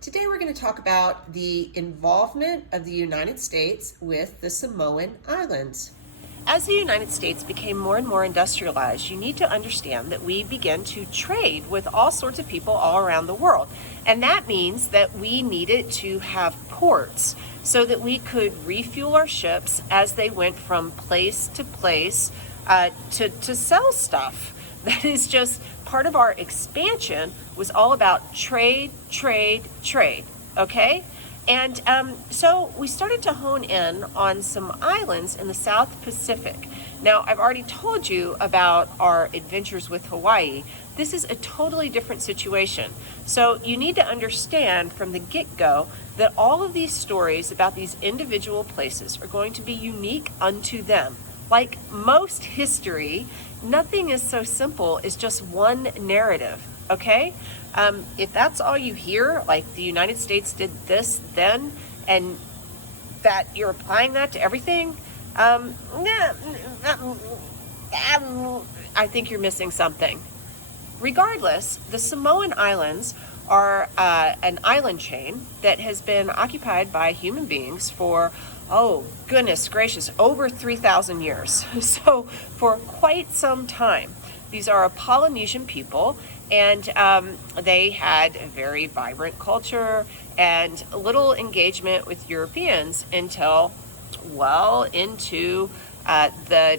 Today we're going to talk about the involvement of the United States with the Samoan Islands. As the United States became more and more industrialized, you need to understand that we began to trade with all sorts of people all around the world. And that means that we needed to have ports so that we could refuel our ships as they went from place to place to sell stuff. That is just part of our expansion was all about trade, trade, trade, okay? And so we started to hone in on some islands in the South Pacific. Now, I've already told you about our adventures with Hawaii. This is a totally different situation. So you need to understand from the get-go that all of these stories about these individual places are going to be unique unto them. Like most history, nothing is so simple as just one narrative, okay? If that's all you hear, like the United States did this then, and that you're applying that to everything, I think you're missing something. Regardless, the Samoan Islands are an island chain that has been occupied by human beings for, oh goodness gracious, over 3,000 years. So for quite some time. These are a Polynesian people, and they had a very vibrant culture and little engagement with Europeans until well into the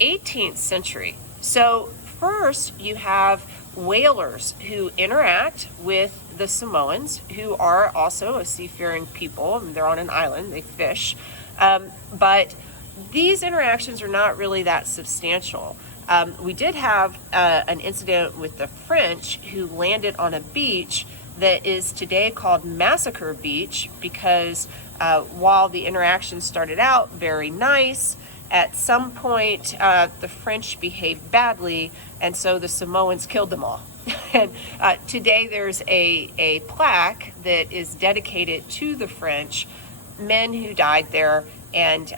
18th century. So first, you have whalers who interact with the Samoans, who are also a seafaring people. I mean, they're on an island, they fish. But these interactions are not really that substantial. We did have an incident with the French who landed on a beach that is today called Massacre Beach because while the interaction started out very nice, at some point, the French behaved badly, and so the Samoans killed them all. And today there's a plaque that is dedicated to the French, men who died there, and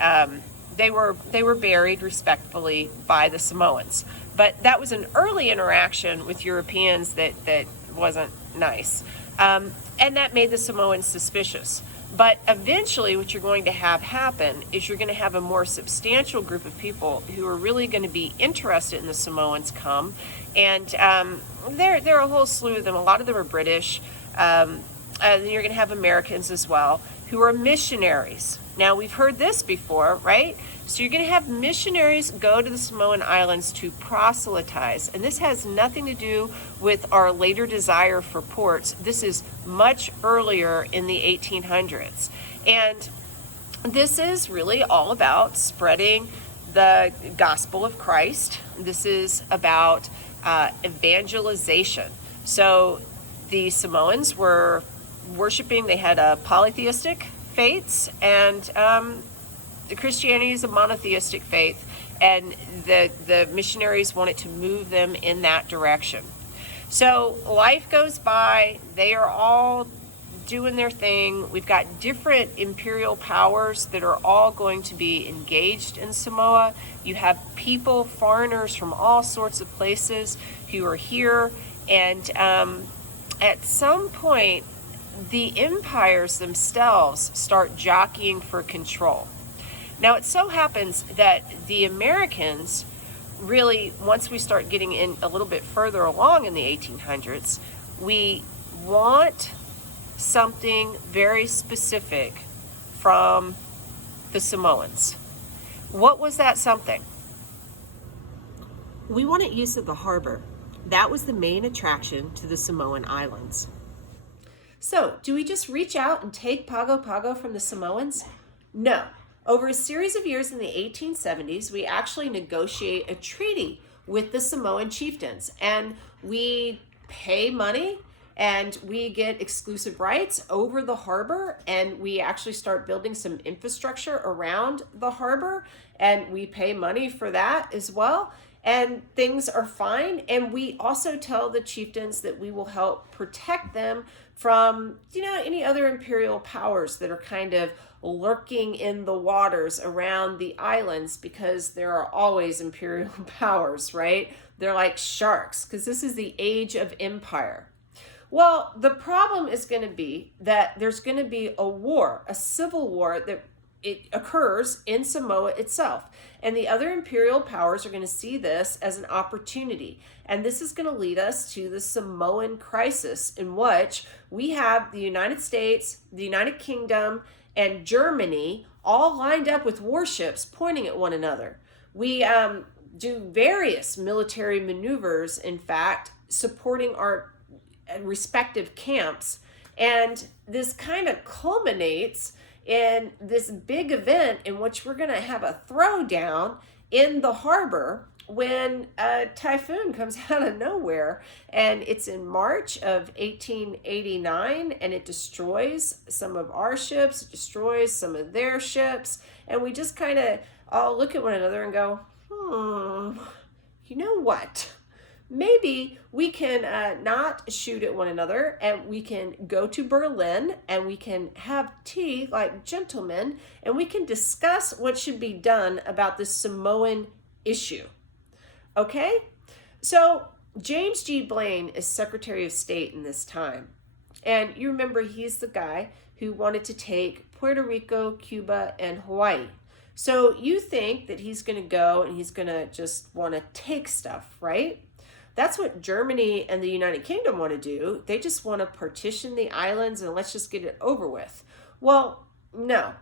they were buried respectfully by the Samoans. But that was an early interaction with Europeans that wasn't nice. And that made the Samoans suspicious. But eventually what you're going to have happen is you're going to have a more substantial group of people who are really going to be interested in the Samoans come. And there are a whole slew of them. A lot of them are British. And you're going to have Americans as well who are missionaries. Now, we've heard this before, right? So you're going to have missionaries go to the Samoan Islands to proselytize. And this has nothing to do with our later desire for ports. This is much earlier in the 1800s. And this is really all about spreading the gospel of Christ. This is about evangelization. So the Samoans were worshiping, they had a polytheistic faiths, and the Christianity is a monotheistic faith, and the missionaries wanted to move them in that direction. So life goes by, they are all doing their thing. We've got different imperial powers that are all going to be engaged in Samoa. You have people, foreigners from all sorts of places who are here, and at some point the empires themselves start jockeying for control. Now, it so happens that the Americans really, once we start getting in a little bit further along in the 1800s, we want something very specific from the Samoans. What was that something? We wanted use of the harbor. That was the main attraction to the Samoan Islands. So, do we just reach out and take Pago Pago from the Samoans? No. Over a series of years in the 1870s, we actually negotiate a treaty with the Samoan chieftains, and we pay money and we get exclusive rights over the harbor, and we actually start building some infrastructure around the harbor, and we pay money for that as well. And things are fine. And we also tell the chieftains that we will help protect them from, any other imperial powers that are kind of lurking in the waters around the islands, because there are always imperial powers, right? They're like sharks, because this is the age of empire. Well, the problem is going to be that there's going to be a war, a civil war that it occurs in Samoa itself. And the other imperial powers are going to see this as an opportunity. And this is going to lead us to the Samoan crisis, in which we have the United States, the United Kingdom, and Germany all lined up with warships pointing at one another. We do various military maneuvers, in fact, supporting our respective camps. And this kind of culminates in this big event in which we're going to have a throwdown in the harbor when a typhoon comes out of nowhere. And it's in March of 1889, and it destroys some of our ships, it destroys some of their ships. And we just kind of all look at one another and go, you know what? Maybe we can not shoot at one another, and we can go to Berlin and we can have tea like gentlemen, and we can discuss what should be done about this Samoan issue. Okay? So James G. Blaine is Secretary of State in this time. And you remember he's the guy who wanted to take Puerto Rico, Cuba, and Hawaii. So you think that he's going to go and he's going to just want to take stuff, right? That's what Germany and the United Kingdom want to do. They just want to partition the islands and let's just get it over with. Well, no.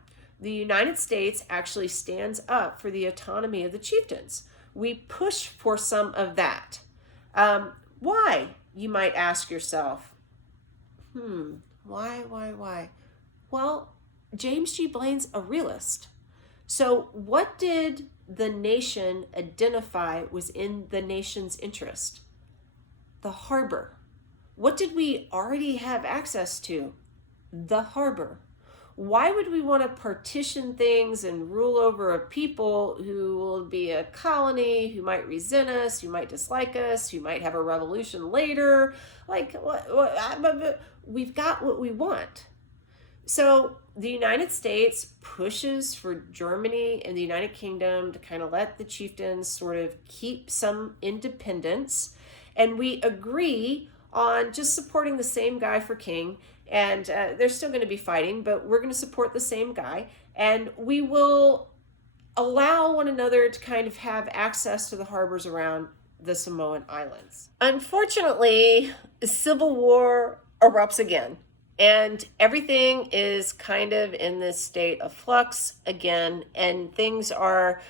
The United States actually stands up for the autonomy of the chieftains. We push for some of that. Why, you might ask yourself? Why? Well, James G. Blaine's a realist. So what did the nation identify was in the nation's interest? The harbor. What did we already have access to? The harbor. Why would we want to partition things and rule over a people who will be a colony, who might resent us, who might dislike us, who might have a revolution later? Like, we've got what we want. So the United States pushes for Germany and the United Kingdom to kind of let the chieftains sort of keep some independence. And we agree on just supporting the same guy for king. And they're still going to be fighting, but we're going to support the same guy. And we will allow one another to kind of have access to the harbors around the Samoan Islands. Unfortunately, civil war erupts again. And everything is kind of in this state of flux again, and things are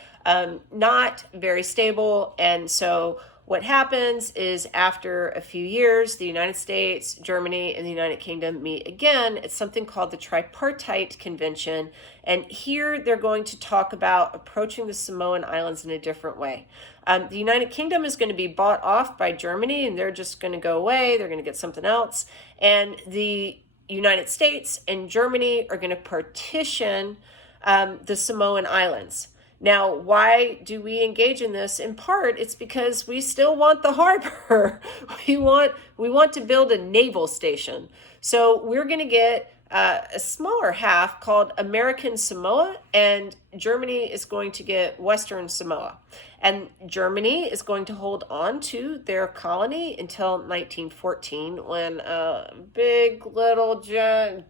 not very stable. And so what happens is, after a few years, the United States, Germany, and the United Kingdom meet again. It's something called the Tripartite Convention. And here they're going to talk about approaching the Samoan Islands in a different way. The United Kingdom is going to be bought off by Germany, and they're just going to go away. They're going to get something else. And the United States and Germany are going to partition the Samoan Islands. Now, why do we engage in this? In part, it's because we still want the harbor. we want to build a naval station. So we're going to get a smaller half called American Samoa, and Germany is going to get Western Samoa. And Germany is going to hold on to their colony until 1914, when a big, little,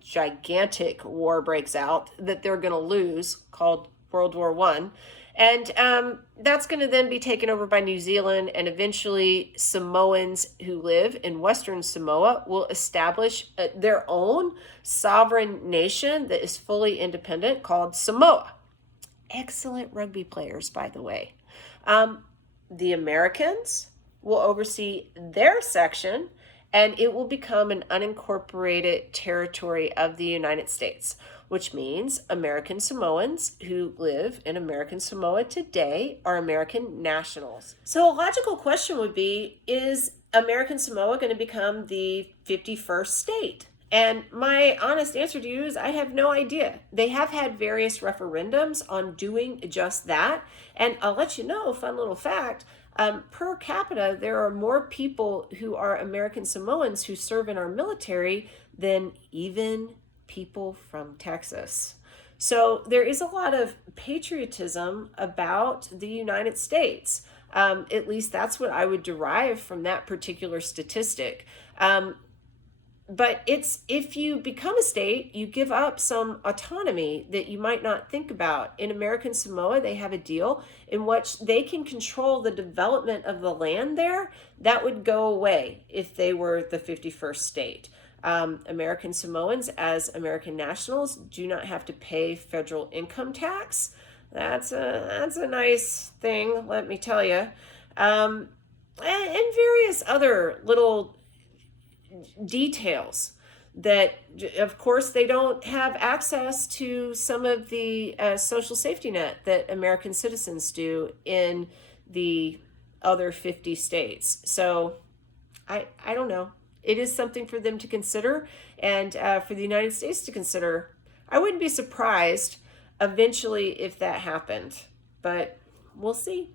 gigantic war breaks out that they're going to lose, called World War I. And that's going to then be taken over by New Zealand, and eventually Samoans who live in Western Samoa will establish their own sovereign nation that is fully independent, called Samoa. Excellent rugby players, by the way. The Americans will oversee their section, and it will become an unincorporated territory of the United States, which means American Samoans who live in American Samoa today are American nationals. So a logical question would be, is American Samoa going to become the 51st state? And my honest answer to you is I have no idea. They have had various referendums on doing just that. And I'll let you know, fun little fact, per capita, there are more people who are American Samoans who serve in our military than even people from Texas. So there is a lot of patriotism about the United States. At least that's what I would derive from that particular statistic. but it's, if you become a state, you give up some autonomy that you might not think about. In American Samoa, they have a deal in which they can control the development of the land there. That would go away if they were the 51st state. American Samoans, as American nationals, do not have to pay federal income tax. That's a nice thing, let me tell you. And various other little details that, of course, they don't have access to some of the social safety net that American citizens do in the other 50 states. So I don't know. It is something for them to consider, and for the United States to consider. I wouldn't be surprised eventually if that happened, but we'll see.